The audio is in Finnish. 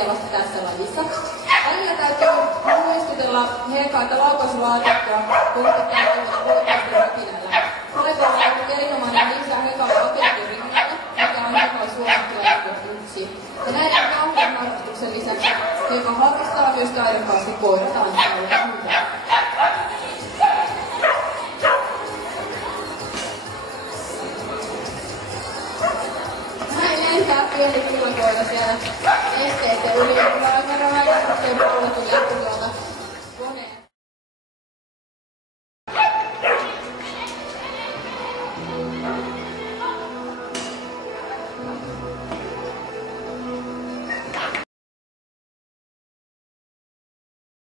poikkeavasta tässä lajissa. Välillä täytyy muistutella Hekaa, että laukaisuaatikkoa puhuttetaan voittaisten rökinällä. Kollegoilla on ollut erinomainen lisää Hekalla opettajaryhmällä, mikä on Hekan suosikkilajien yksi. Ja näiden kaupan harrastuksen lisäksi Heka harrastaa myös taidokkaasti koiratanssia. Lentää pieni killakoira siellä esteiden yli, kun on aika rahaisuuteen puoletun lähtövuolta.